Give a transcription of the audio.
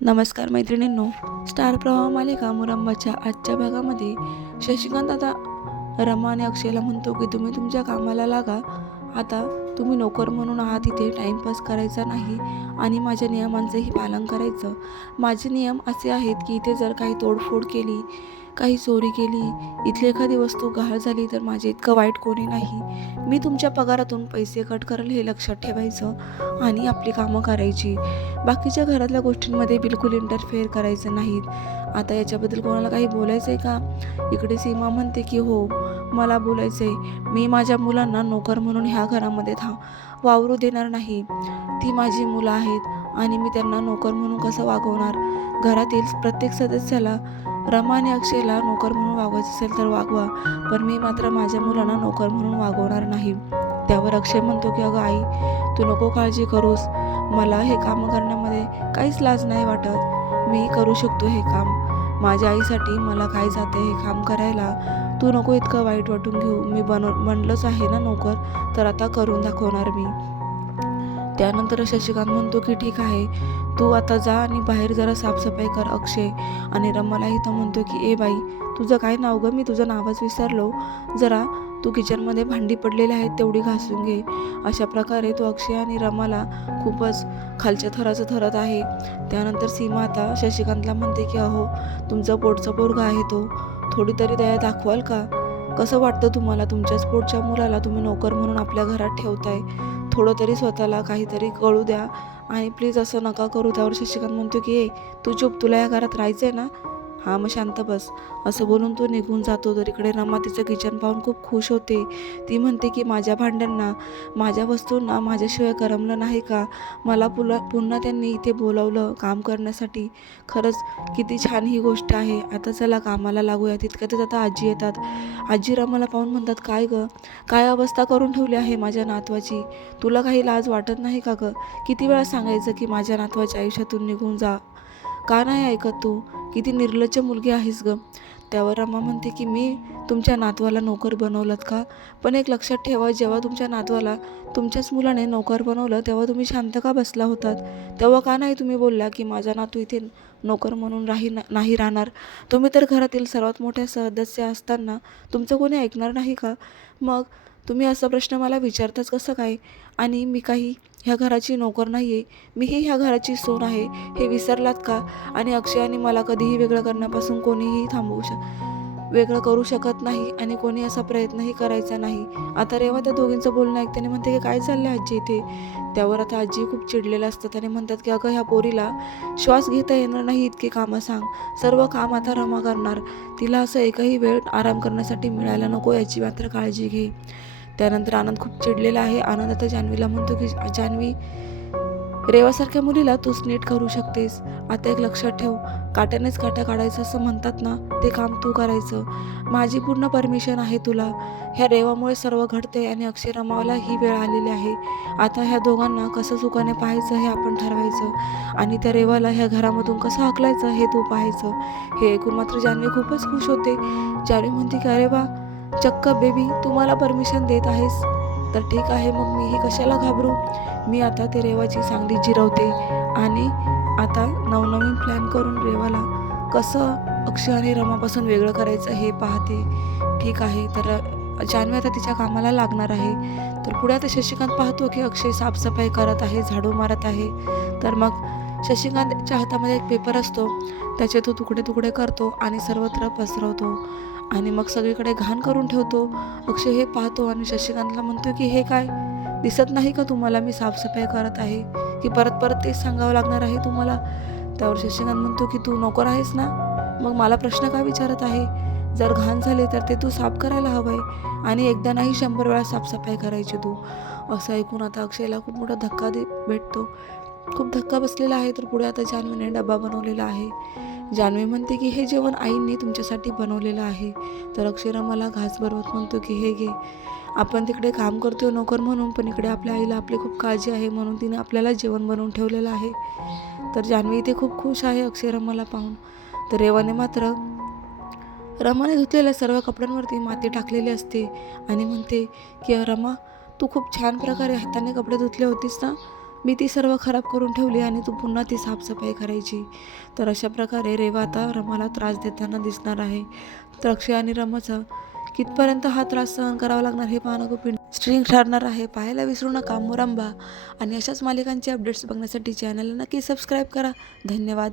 नमस्कार मैत्रिणींनो. स्टार प्रवाह मालिका मुरंबाच्या आजच्या भागामध्ये शशिकांत आता रमा आणि अक्षयला म्हणतो की तुम्ही तुमच्या कामाला लागा. आता तुम्ही नोकर म्हणून आहात इथे टाईमपास करायचा नाही आणि माझ्या नियमांचंही पालन करायचं. माझे नियम असे आहेत की इथे जर काही तोडफोड केली काही चोरी केली इथली एखादी वस्तू गहाळ झाली तर माझे इतकं वाईट कोणी नाही. मी तुमच्या पगारातून पैसे कट करेल हे लक्षात ठेवायचं आणि आपली कामं करायची. बाकीच्या घरातल्या गोष्टींमध्ये बिलकुल इंटरफेअर करायचं नाहीत. आता याच्याबद्दल कोणाला काही बोलायचं आहे का? इकडे सीमा म्हणते की हो मला बोलायचं आहे मी माझ्या मुलांना नोकर म्हणून ह्या घरामध्ये था वावरू देणार नाही. ती माझी मुलं आहेत. आणि मी त्यांना नोकर म्हणून कसं वागवणार? घरातील प्रत्येक सदस्याला रमा आणि अक्षयला नोकर म्हणून वागवायचं असेल तर वागवा पण मी मात्र माझ्या मुलांना नोकर म्हणून वागवणार नाही. त्यावर अक्षय म्हणतो की अगं आई तू नको काळजी करूस. मला हे काम करण्यामध्ये काहीच लाज नाही वाटत. मी करू शकतो हे काम. माझ्या आईसाठी मला काय जाते हे काम करायला? तू नको इतकं वाईट वाटून घेऊ. मी बनव बनलोच आहे ना नोकर? तर आता करून दाखवणार मी. त्यानंतर शशिकांत म्हणतो की ठीक आहे तू आता जा आणि बाहेर जरा साफसफाई कर अक्षय. आणि रमालाही तो म्हणतो की ए बाई तुझं काय नाव गं? मी तुझं नावच विसरलो. जरा तू किचनमध्ये भांडी पडलेली आहेत तेवढी घासून घे. अशा प्रकारे तो अक्षय आणि रमाला खूपच खालच्या थराचं थरत आहे. त्यानंतर सीमा आता शशिकांतला म्हणते की अहो तुमचं पोटचा पोरगा आहे तो. थोडी तरी दया दाखवाल का? कसं वाटतं तुम्हाला? तुमच्याच पोटच्या मुलाला तुम्ही नोकर म्हणून आपल्या घरात ठेवताय. थोडं तरी स्वतःला काहीतरी कळू द्या. आणि प्लीज असं नका करू. त्यावर शशिकांत म्हणतो की ए तू चुप. तुला या घरात राहायचं आहे ना? हा मग शांत बस. असं बोलून तो निघून जातो. तर इकडे रमा तिचं किचन पाहून खूप खुश होते. ती म्हणते की माझ्या भांड्यांना माझ्या वस्तूंना माझ्याशिवाय करमलं नाही का? मला पुला पुन्हा त्यांनी इथे बोलावलं काम करण्यासाठी. खरंच किती छान ही गोष्ट आहे. आता चला कामाला लागूया तितक्यातच आता आजी येतात. आजी रमाला पाहून म्हणतात काय गं? काय अवस्था करून ठेवली आहे माझ्या नातवाची? तुला काही लाज वाटत नाही का गं? किती वेळा सांगायचं की माझ्या नातवाच्या आयुष्यातून निघून जा. का नाही ऐकत तू? किती निर्लज्ज मुलगी आहेस ग. त्यावर अम्मा म्हणते की मी तुमच्या नातवाला नोकर बनवलं का? पण एक लक्षात ठेवा जेव्हा तुमच्या नातवाला तुमच्याच मुलाने नोकर बनवलं तेव्हा तुम्ही शांत का बसला होतात? तेव्हा का नाही तुम्ही बोलला की माझा नातू इथे नोकर म्हणून राही नाही राहणार? तुम्ही तर घरातील सर्वात मोठ्या सदस्य असताना तुमचं कोणी ऐकणार नाही का? मग तुम्ही असा प्रश्न मला विचारताच कसं काय? आणि मी काही ह्या घराची नोकर नाही आहे मीही ह्या घराची सोन आहे. हे विसरलात का? आणि अक्षयाने मला कधीही वेगळं करण्यापासून कोणीही थांबवू शक वेगळं करू शकत नाही आणि कोणी असा प्रयत्नही करायचा नाही. आता रेवा त्या दोघींचं बोलणं ऐकताना म्हणते की काय चाललं आजी इथे? त्यावर आता आजी खूप चिडलेल्या असतात आणि म्हणतात की अगं ह्या पोरीला श्वास घेता येणार नाही इतके कामं सांग. सर्व काम आता रमा करणार. तिला असं एकही वेळ आराम करण्यासाठी मिळायला नको याची मात्र काळजी घे. त्यानंतर आनंद खूप चिडलेला आहे. आनंद आता जान्हवीला म्हणतो की जान्हवी रेवासारख्या मुलीला तूच नीट करू शकतेस. आता एक लक्षात ठेव काट्यानेच काटा काढायचं असं म्हणतात ना ते काम तू करायचं. माझी पूर्ण परमिशन आहे तुला. ह्या रेवामुळे सर्व घडते आणि अक्षरमाला ही वेळ आलेली आहे. आता ह्या दोघांना कसं चुकाने पाहायचं हे आपण ठरवायचं. आणि त्या रेवाला ह्या घरामधून कसं हाकलायचं हे तू पाहायचं. हे ऐकून मात्र जान्हवी खूपच खुश होते. जान्हवी म्हणते की अरे वा चक्क बेबी तुम्हाला परमिशन देत आहेस. तर ठीक आहे मग मी ही कशाला घाबरू? मी आता ते रेवाची चांगली जिरवते. आणि आता नवनवीन प्लॅन करून रेवाला कसं अक्षय आणि रमापासून वेगळं करायचं हे पाहते. ठीक आहे तर जान्हवी आता तिच्या कामाला लागणार आहे. तर पुढे आता शशिकांत पाहतो की अक्षय साफसफाई करत आहे झाडू मारत आहे. तर मग शशिकांतच्या हातामध्ये एक पेपर असतो. त्याचे तो तुकडे तुकडे करतो आणि सर्वत्र पसरवतो. आणि मग सगळीकडे घाण करून ठेवतो. अक्षय हे पाहतो आणि शशिकांतला म्हणतो की हे काय? दिसत नाही का तुम्हाला मी साफसफाई करत आहे? की परत परत तेच सांगावं लागणार आहे तुम्हाला? त्यावर शशिकांत म्हणतो की तू नोकर आहेस ना? मग मला प्रश्न का विचारत आहे? जर घाण झाले तर ते तू साफ करायला हवं आहे आणि एकदा नाही शंभर वेळा साफसफाई करायची तू. असं ऐकून आता अक्षयला खूप मोठा धक्का दे भेटतो. खूप धक्का बसलेला आहे. तर पुढे आता जान्हवीने डबा बनवलेला आहे. जान्हवी म्हणते की हे जेवण आईने तुमच्यासाठी बनवलेलं आहे. तर अक्षरा मला घास भरवत म्हणतो की हे घे. आपण तिकडे काम करतो नोकर म्हणून पण इकडे आपल्या आईला आपली खूप काळजी आहे म्हणून तिने आपल्याला जेवण बनवून ठेवलेलं आहे. तर जान्हवी इथे खूप खुश आहे अक्षरमाला पाहून. तर रेवाने मात्र रमाने धुतलेल्या सर्व कपड्यांवरती माती टाकलेली असते आणि म्हणते की रमा तू खूप छान प्रकारे हाताने कपडे धुतले होतीस ना? मी ती सर्व खराब करून ठेवली आणि तू पुन्हा ती साफसफाई करायची. तर अशा प्रकारे रेवा आता रमाला त्रास देताना दिसणार आहे. तर अक्षय आणि रमाचा कितपर्यंत हा त्रास सहन करावा लागणार हे पाहणं खूप स्ट्रिंग ठरणार आहे. पाहायला विसरू नका मुरंबा. आणि अशाच मालिकांचे अपडेट्स बघण्यासाठी चॅनलला नक्की सबस्क्राईब करा. धन्यवाद.